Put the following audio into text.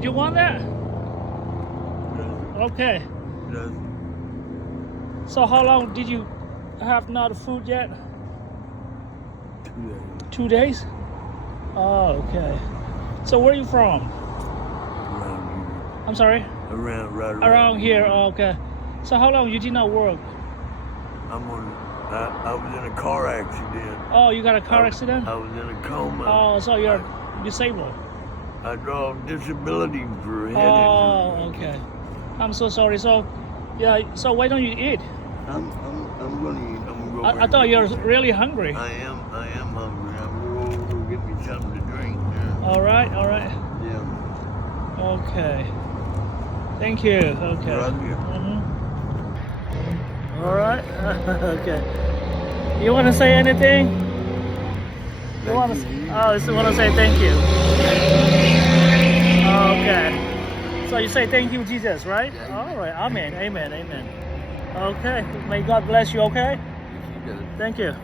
You want that? Okay. Yes. So how long did you have not food yet? 2 days. 2 days? Oh, okay. So where are you from? Around I'm sorry? here. Right Around here. Oh, okay. So how long you did not work? I was in a car accident. Oh, you got a car accident? I was in a coma. Oh, so you're disabled. I draw disability for head Oh, injury. okay. I'm so sorry. So, yeah. So why don't you eat? I'm gonna eat. I'm gonna go. I thought you're really hungry. I am hungry. I'm gonna go get me something to drink. Yeah. All right. All right. Yeah. Okay. Thank you. Okay. Love you. All right. Okay. You want to say anything? You want to? Oh, you want to say thank you? Okay. So you say thank you, Jesus, right? All right. Amen. Amen. Amen. Okay. May God bless you. Okay. Thank you.